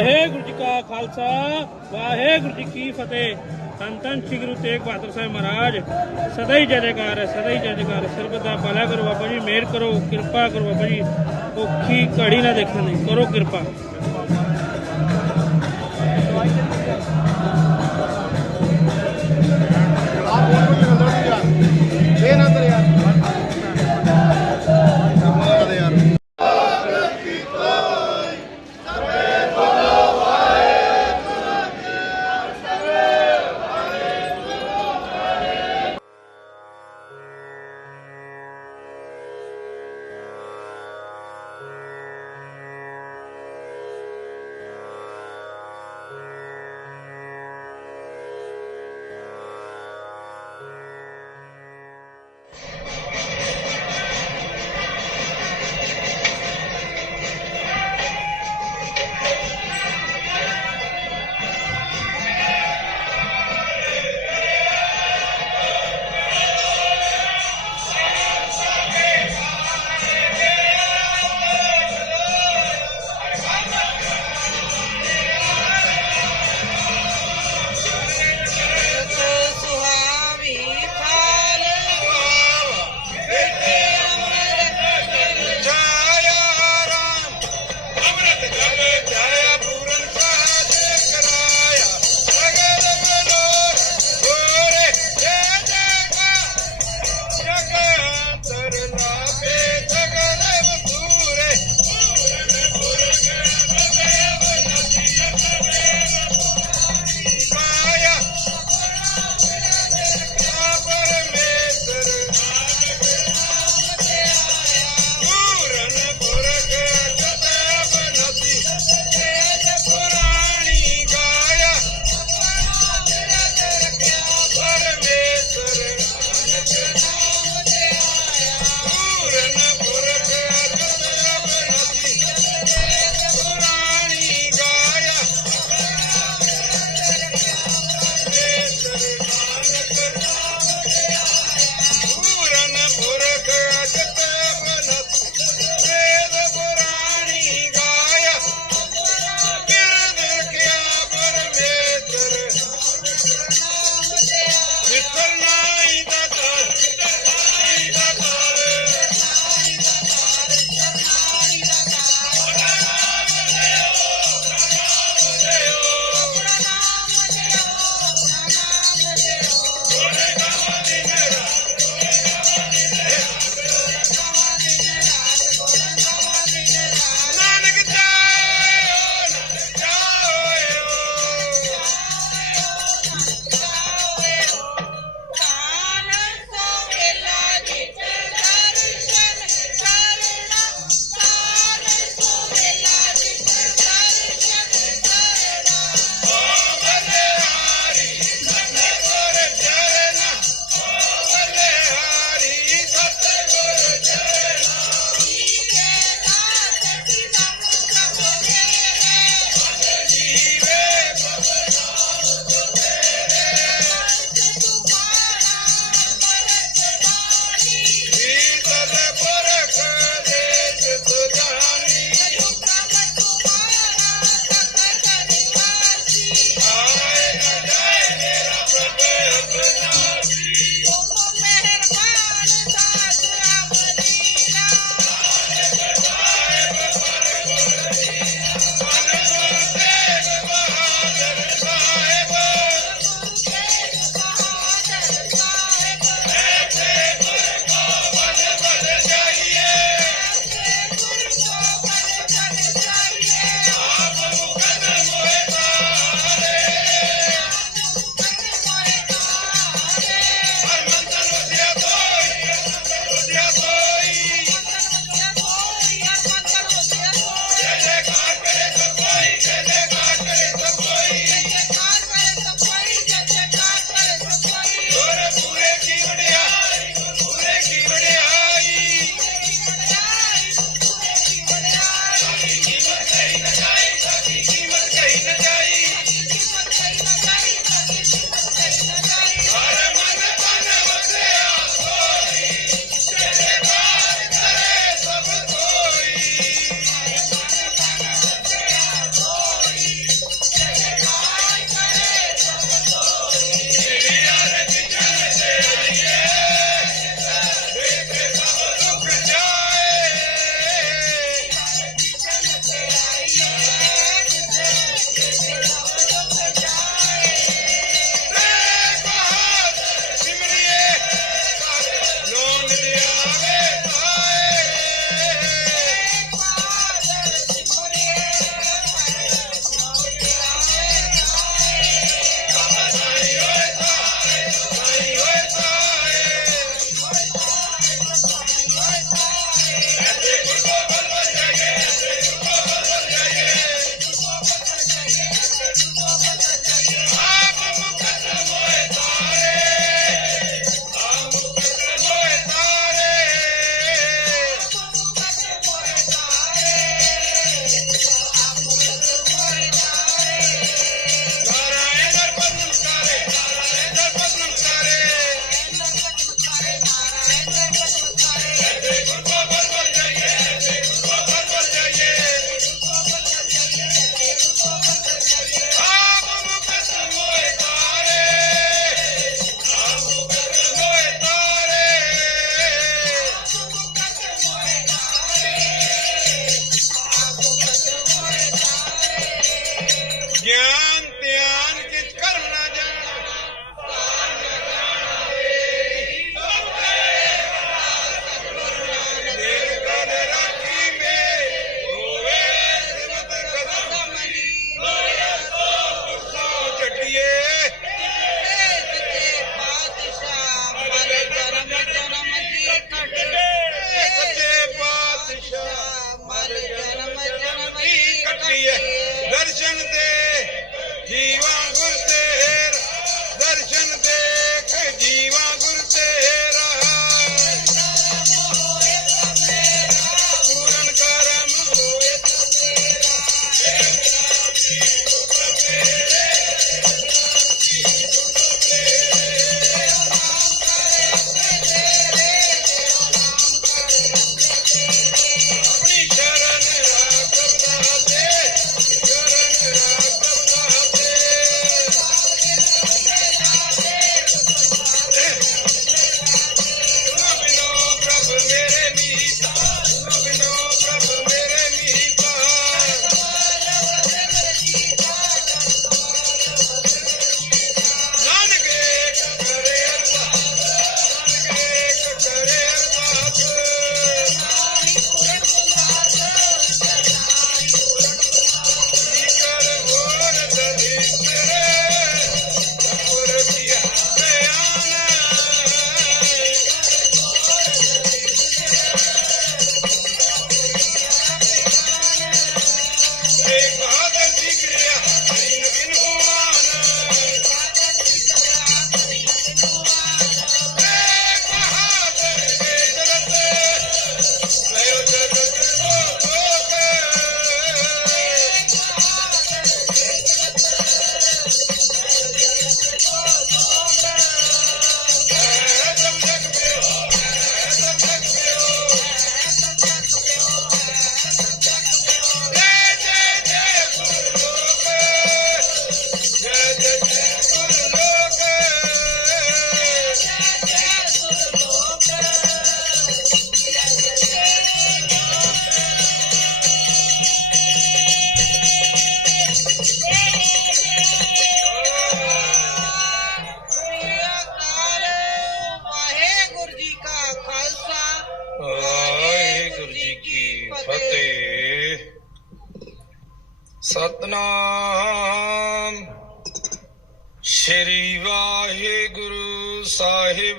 ਵਾਹਿਗੁਰੂ ਜੀ ਕਾ ਖਾਲਸਾ, ਵਾਹਿਗੁਰੂ ਜੀ ਕੀ ਫਤਿਹ। ਧੰਨ ਧੰਨ ਸ੍ਰੀ ਗੁਰੂ ਤੇਗ ਬਹਾਦਰ ਸਾਹਿਬ ਮਹਾਰਾਜ। ਸਦਾ ਹੀ ਜੈ ਜੈਕਾਰ ਹੈ, ਸਦਾ ਹੀ ਜੈਕਾਰ ਸਰਬਤ ਦਾ ਭਲਾ ਕਰੋ ਬਾਬਾ ਜੀ, ਮਿਹਰ ਕਰੋ, ਕਿਰਪਾ ਕਰੋ ਬਾਬਾ ਜੀ। ਔਖੀ ਘੜੀ ਨਾ ਦੇਖਣ ਦੀ, ਕਰੋ ਕਿਰਪਾ। いだから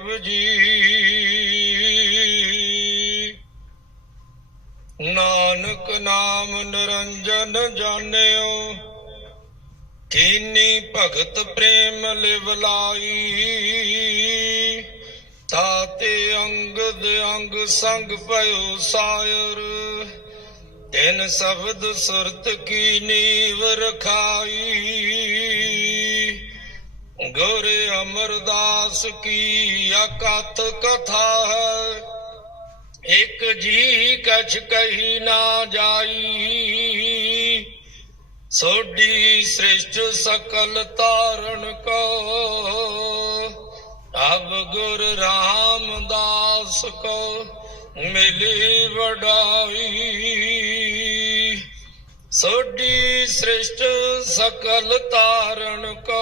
ਸਾਹਿਬ ਜੀ। ਨਾਨਕ ਨਾਮ ਨਿਰੰਜਨ ਜਾਣਿਓ, ਕੀਨੀ ਭਗਤ ਪ੍ਰੇਮ ਲਿਵ ਲਾਈ। ਤਾਤੇ ਅੰਗਦ ਅੰਗ ਸੰਗ ਭਇਓ ਸਾਇਰ, ਤਿਨ ਸ਼ਬਦ ਸੁਰਤ ਕੀ ਨੀਵ ਰਖਾਈ। ਗੁਰ ਅਮਰਦਾਸ ਕੀ ਅਕਥ ਕਥਾ ਹੈ? ਇੱਕ ਜੀ ਕਛ ਕਹੀ ਨਾ ਜਾਈ। ਸੋਡੀ ਸ੍ਰਿਸ਼ਟ ਸਕਲ ਤਾਰਨ ਕੋ। ਅਬ ਗੁਰ ਰਾਮਦਾਸ ਕੋ ਮਿਲੀ ਵਡਾਈ। ਸੋਡੀ ਸ੍ਰਿਸ਼ਟ ਸਕਲ ਤਾਰਨ ਕੋ।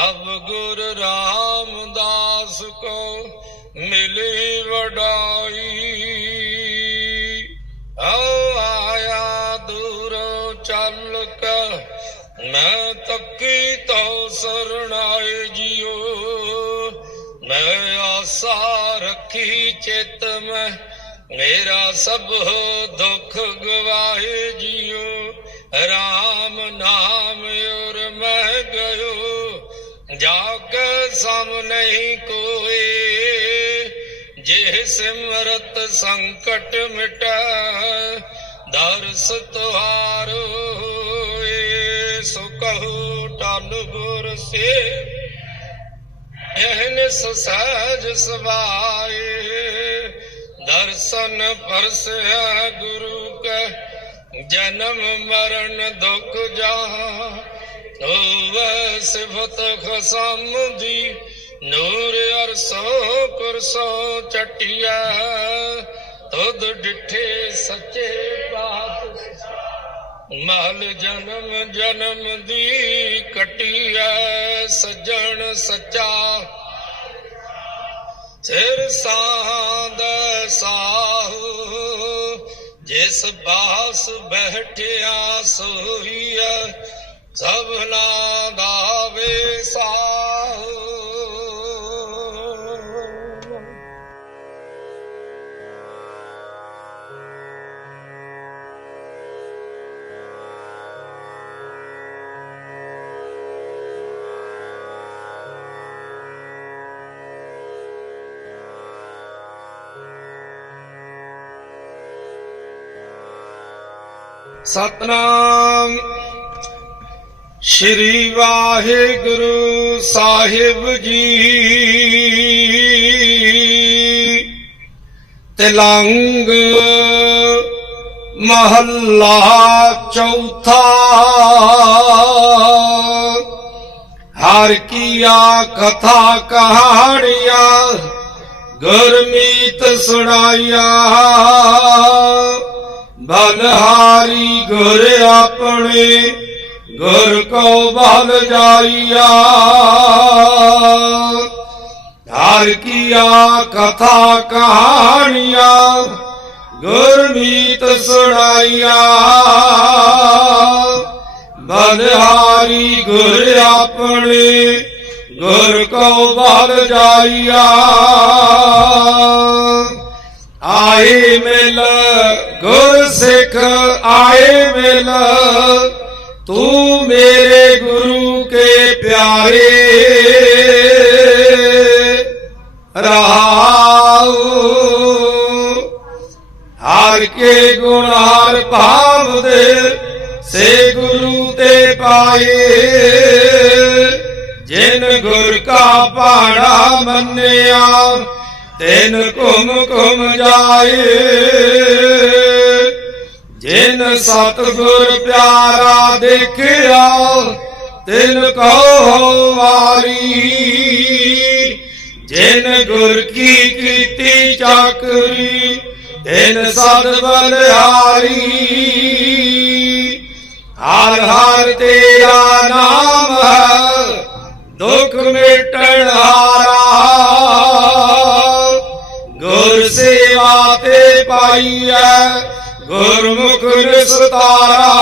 ਅਬ ਗੁਰ ਰਾਮਦਾਸ ਕੋ ਮਿਲੀ ਵਡਾਈ। ਆਓ ਆਇਆ ਦੂਰੋਂ ਚੱਲ ਕੇ, ਮੈਂ ਤੱਕੀ ਤੋ ਸਰਣਾਏ ਜੀਓ। ਮੈਂ ਆਸਾ ਰੱਖੀ ਚਿਤ ਮੈਂ ਮੇਰਾ ਸਭ ਦੁੱਖ ਗਵਾਏ ਜਿਉ RAM ਨਾਮ ਔਰ ਮੈਂ ਗਇਓ ਜਾ ਕੇ ਸਮ ਨਹੀਂ ਕੋਏ ਜੇ ਸਿਮਰਤ ਸੰਕਟ ਮਿਟੈ, ਦਰਸ ਤੁਹਾਰੋ ਏ ਸੋ ਕਹੋ ਟਲ ਗੁਰ ਸੇ ਇਹਨ ਸਹਿਜ ਸਵਾਏ। ਦਰਸ਼ਨ ਪਰਸੈ ਗੁਰੂ ਕੈ, ਜਨਮ ਮਰਨ ਦੁਖ ਜਾਹਾ। ਹੋਵੇ ਸਿਫਤ ਖਸਮ ਦੀ ਨੂਰ ਅਰਸੋ ਕੁਰਸੋ ਚਟਿਆ ਤੁਧ ਡਿਠੇ ਸੱਚੇ ਬਾਤ ਮਹਲ ਜਨਮ ਜਨਮ ਦੀ ਕਟਿਆ ਸੱਜਣ ਸੱਚਾ। ਸਿਰ ਸਾਂਦ ਸਾਹੂ ਜਿਸ ਬਾਸ ਬੈਠਿਆ ਸੋਈਐ ਸਭਨਾ ਦਾ ਵੇਸਾਹੂ ਸਤਨਾਮ। ਸ਼੍ਰੀ ਵਾਹਿਗੁਰੂ ਸਾਹਿਬ ਜੀ। ਤਿਲੰਗ ਮਹੱਲਾ ਚੌਥਾ। ਹਰ ਕੀਆ ਕਥਾ ਕਹਾਣੀਆਂ ਗੁਰਮੀਤ ਸੁਣਾਇਆ। ਬਲਹਾਰੀ ਗੁਰ ਆਪਣੇ ਗੁਰ ਕੋ ਬਲ ਜਾਈਆ। ਹਰ ਕੀਆ ਕਥਾ ਕਹਾਣੀਆਂ ਗੁਰਮੀਤ ਸੁਣਾਈਆ। ਬਲਹਾਰੀ ਗੁਰ ਆਪਣੇ ਗੁਰ ਕੋ ਬਲ ਜਾਈਆ। ਆਏ ਮਿਲ, ਗੁਰ ਸਿੱਖ ਆਏ ਮਿਲ। ਤੂੰ ਮੇਰੇ ਗੁਰੂ ਕੇ ਪਿਆਰੇ। ਰਹਾਉ ਹਰ ਕੇ ਗੁਣ ਹਰ ਭਾਵ ਦੇ ਸੇ ਗੁਰੂ ਤੇ ਪਾਏ। ਜਿਨ ਗੁਰ ਕਾ ਪਾੜਾ ਮੰਨਿਆ ਤਿਨ ਘੁਮ ਘੁਮ ਜਾਏ। ਜਿਨ ਸਤਗੁਰ ਪਿਆਰਾ ਦੇਖਿਆ, ਤਿਨ ਕਹੋ ਵਾਰੀ। ਜਿਨ ਗੁਰ ਕੀ ਕੀਤੀ ਚਾਕਰੀ, ਤਿਨ ਸਦ ਬਲਿਹਾਰੀ। ਹਰ ਹਰ ਤੇਰਾ ਨਾਮ ਹੈ, ਦੁਖ ਮਿਟਣ ਹਾਰਾ। ਗੁਰ ਸੇਵਾ ਪਾਈਐ, ਗੁਰਮੁਖ ਨਿਸਤਾਰਾ।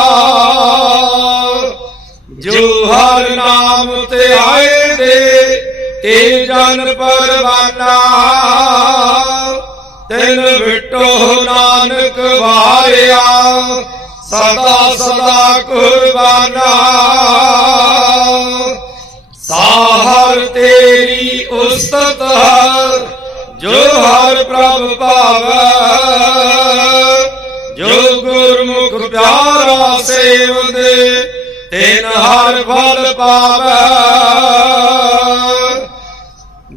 ਜੋ ਹਰ ਨਾਮ ਤੇ ਆਏ ਦੇ ਤੇ ਜਨ ਪਰਵਾਨਾ। ਤਿਨ ਵਿਟੋ ਨਾਨਕ ਵਾਰਿਆ, ਸਦਾ ਸਦਾ ਕੁਰਬਾਨਾ। ਸਾਹਰ ਤੇਰੀ ਉਸਤਤ ਹਰ ਜੋ ਹਰ ਪ੍ਰਭ ਭਾਵੈ, ਜੋ ਗੁਰਮੁਖ ਪਿਆਰਾ ਸੇਵਦੇ ਤਿਨ ਹਰ ਫਲ ਪਾਵੈ।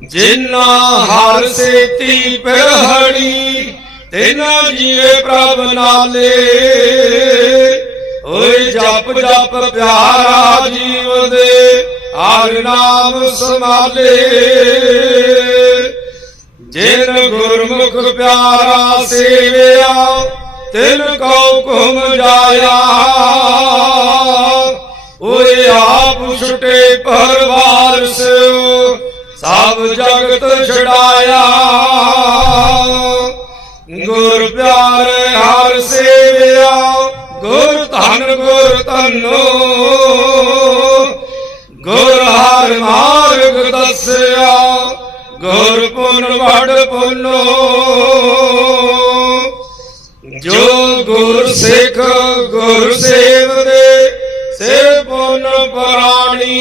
ਜਿਨਾ ਹਰ ਸੇਤੀ ਪਿਰਹਣੀ ਤਿਨਾ ਜੀਵੇ ਪ੍ਰਭ ਨਾਲੇ। ਓਏ ਜਪ ਜਪ ਪਿਆਰਾ ਜੀਵ ਦੇ, ਹਰ ਨਾਮ ਸਮਾਲੇ ਜਿਨ ਗੁਰਮੁਖ ਪਿਆਰਾ ਸੇਵਿਆ, ਤਿਨ ਕਉ ਘੁਮ ਜਾਇਆ। ਓਏ ਆਪ ਛੁਟੇ ਪਰਵਾਰ ਸਿਓ ਸਭ ਜਗਤ ਛਡਾਇਆ। ਗੁਰ ਪਿਆਰੇ ਹਰ ਸੇਵਿਆ, ਗੁਰ ਧਨ ਗੁਰ ਧਨੋ। ਗੁਰ ਹਰ ਮਾਰਗ ਦੱਸਿਆ ਗੁਰ ਪੁਨ ਵਡ ਪੁਨੋ। ਜੋ ਗੁਰ ਸਿੱਖ ਗੁਰ ਸੇਵਦੇ ਸੇ ਪੁਨ ਪ੍ਰਾਣੀ,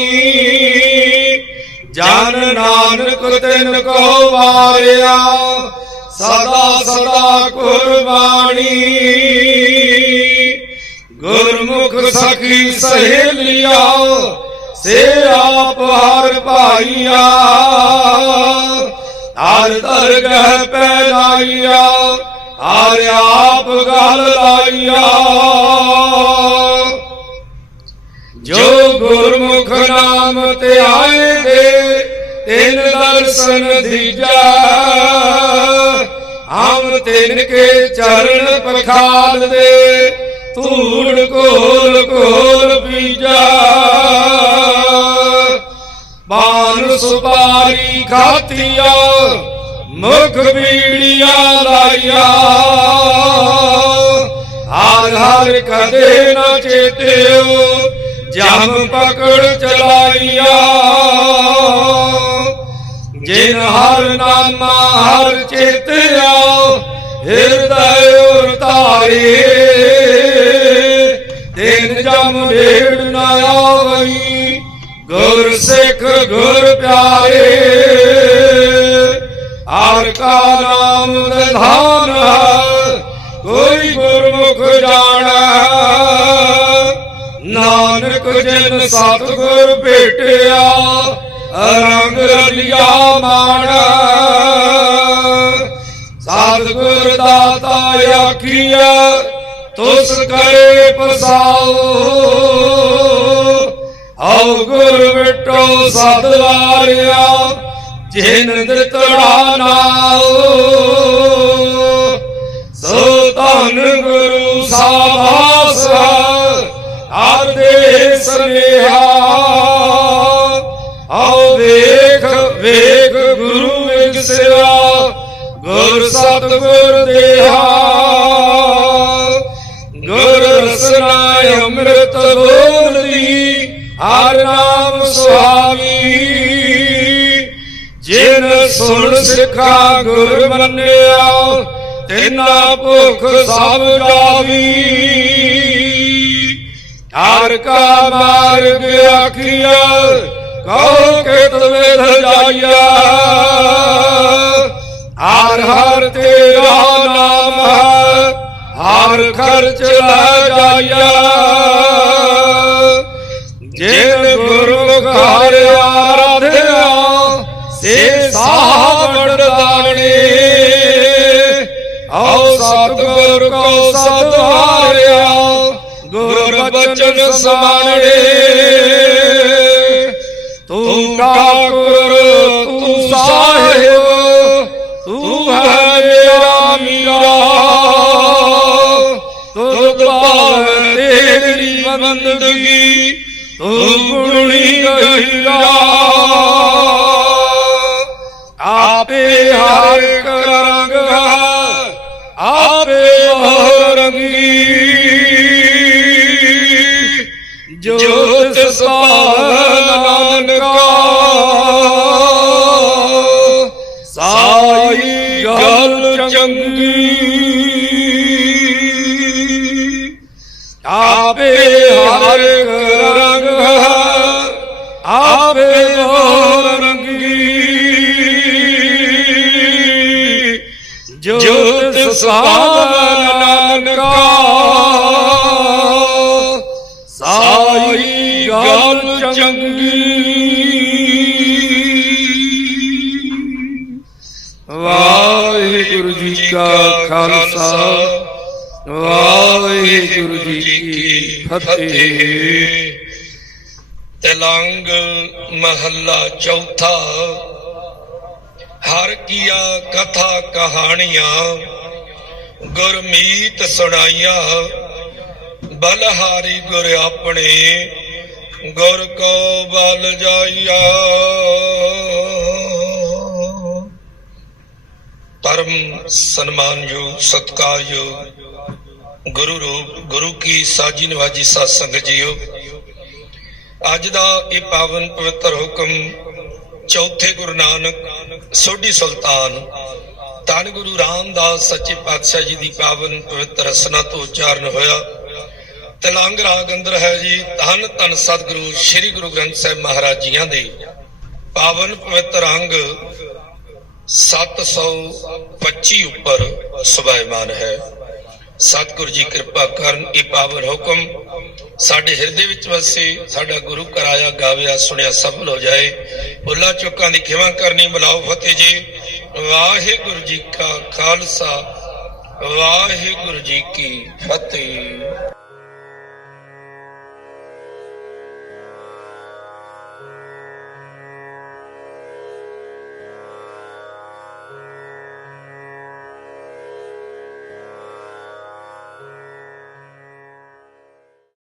ਜਨ ਨਾਨਕ ਤਿਨ ਕੋ ਵਾਰਿਆ, ਸਦਾ ਸਦਾ ਕੁਰਬਾਨੀ। ਗੁਰਮੁਖ ਸਖੀ ਸਹੇਲਿਆ, ਸੇ ਆਪ ਹਰ ਭਾਈਆ। ਹਰ ਦਰਗਹ ਪੈ ਲਾਈਆ, ਹਰ ਆਪ ਗਲ ਲਾਈਆ। ਜੋ ਗੁਰਮੁਖ ਨਾਮ ਤੇ ਆਏ ਦੇ ਤਿੰਨ ਦਰਸ਼ਨ ਦੀਜਾ ਹਮ ਤਿੰਨ ਕੇ ਚਰਨ ਪਖਾਲ ਦੇ, ਧੂੜ ਕੋਲ ਕੋਲ ਪੀਜਾ। ਬਾਨ ਸੁਪਾਰੀ ਖਾਤੀਆ ਮੁਖ ਬੀੜੀਆਂ ਲਾਈਆ। ਹਰ ਹਰ ਕਦੇ ਨਾ ਚੇਤਿਓ, ਜਮ ਪਕੜ ਚਲਾਈਆ। ਜਿਨ ਹਰ ਨਾਮਾ ਹਰ ਚੇਤਿਆ, ਹਿਰਦੈ ਉਰਤਾਰੇ ਦਿਨ ਜਮ ਢੇੜ ਨਾ ਆਵਈ, ਗੁਰ ਸਿੱਖ ਗੁਰ ਪਿਆਰ ਹਰ ਕਾ ਨਾਮ ਨਿਧਾਨ ਕੋਈ ਗੁਰਮੁਖ ਜਾਣਾ ਨਾਨਕ ਜਿਨ ਸਤਿਗੁਰ ਭੇਟਿਆ ਰੰਗ ਰਲਿਆ ਮਾਣੈ ਸਤਿਗੁਰ ਦਾਤਾ ਆਖੀਆ ਤੁਸ ਕਰੇ ਪਸਾਓ ਆਉ ਗੁਰ ਵਿਟੋ ਸਤਵਾਰਿਆ ਜਿਨ ਦਿੱਤੜਾ ਨਾਉ ਸੋ ਧਨ ਗੁਰੂ ਸਾਬਾਸ ਹਰ ਦੇ ਸਨੇਹਾ। ਆਉ ਵੇਖ ਵੇਖ ਗੁਰੂ ਵਿਗਸਿਆ ਗੁਰ ਸਤਿਗੁਰ ਦੇਹਾ। ਗੁਰ ਰਸਨਾ ਅੰਮ੍ਰਿਤ ਬੋਲਦੀ, ਹਰ ਨਾਮ ਸੁਹਾਵੀ। ਸੁਣ ਸਿੱਖਾ ਗੁਰ ਮੰਨਿਆ, ਤਿਨਾ ਭੁਖ ਸਭ ਲਾਵੀ ਹਰ ਕਾ ਮਾਰਗ ਆਖਿਆ ਕਹੋ ਕਿਤ ਵੇਧ ਜਾਈਆ ਹਰ ਹਰ ਤੇਰਾ ਨਾਮ ਹੈ, ਹਰ ਖਰਚ ਲੈ ਜਾਈਆ ਜਿਨ ਗੁਰੂ ਘਰ ਆਰਾਧਿਆ ਸੇ ਸਾਵਣ ਦਾਣੇ ਆਓ ਸਤਿਗੁਰ ਕੋ ਸਤਵਾਰਿਆ ਗੁਰ ਬਚਨ ਸਮਾਣੇ। ਆਪੇ ਹਰ ਰੰਗ ਹੈ ਆਪੇ ਮੋਰ ਰੰਗੀ। ਜੋਤ ਸਭਾਨ ਨਾਨਕਾ, ਸਾਈ ਗੱਲ ਚੰਗੀ। ਵਾਹਿਗੁਰੂ ਜੀ ਕਾ ਖਾਲਸਾ। ਫਤਿਹ ਤਲੰਗ ਮਹੱਲਾ ਚੌਥਾ। ਹਰ ਕੀਆ ਕਥਾ ਕਹਾਣੀਆਂ, ਗੁਰਮੀਤ ਸੁਣਾਈਆਂ। ਬਲਹਾਰੀ ਗੁਰ ਆਪਣੇ, ਗੁਰ ਕੋ ਬਲ ਜਾਈਆ। ਪਰਮ ਸਨਮਾਨਯੋਗ ਸਤਿਕਾਰਯੋਗ ਗੁਰੂ ਰੂਪ, ਗੁਰੂ ਕੀ ਸਾਜੀ ਨਵਾਜੀ ਸਾਧ ਸੰਗਤ ਜੀਓ। ਅੱਜ ਦਾ ਇਹ ਪਾਵਨ ਪਵਿੱਤਰ ਹੁਕਮ ਚੌਥੇ ਗੁਰੂ ਨਾਨਕ ਸੋਢੀ ਸੁਲਤਾਨ ਧੰਨ ਗੁਰੂ ਰਾਮਦਾਸ ਸੱਚੇ ਪਾਤਸ਼ਾਹ ਜੀ ਦੀ ਪਾਵਨ ਪਵਿੱਤਰ ਰਸਨਾ ਤੋਂ ਉਚਾਰਨ ਹੋਇਆ। ਤਲੰਗ ਰਾਗ ਅੰਦਰ ਹੈ ਜੀ, ਧੰਨ ਧੰਨ ਸਤਿਗੁਰੂ ਸ੍ਰੀ ਗੁਰੂ ਗ੍ਰੰਥ ਸਾਹਿਬ ਮਹਾਰਾਜ ਜੀਆਂ ਦੇ। ਪਾਵਨ ਪਵਿੱਤਰ ਅੰਗ 725 ਉੱਪਰ ਸੁਭਾਇਮਾਨ ਹੈ। ਸਤਿਗੁਰੂ ਜੀ ਕਿਰਪਾ ਕਰਨ, ਇਹ ਪਾਵਨ ਹੁਕਮ ਸਾਡੇ ਹਿਰਦੇ ਵਿੱਚ ਵਸੇ, ਸਾਡਾ ਗੁਰੂ ਕਰਾਇਆ ਗਾਵਿਆ, ਸੁਣਿਆ, ਸਫਲ ਹੋ ਜਾਏ। ਭੁੱਲਾਂ ਚੁੱਕਾਂ ਦੀ ਖਿਮਾ ਕਰਨੀ, ਬੁਲਾਓ ਫਤਿਹ ਜੀ। ਵਾਹਿਗੁਰੂ ਜੀ ਕਾ ਖਾਲਸਾ, ਵਾਹਿਗੁਰੂ ਜੀ ਕੀ ਫਤਿਹ।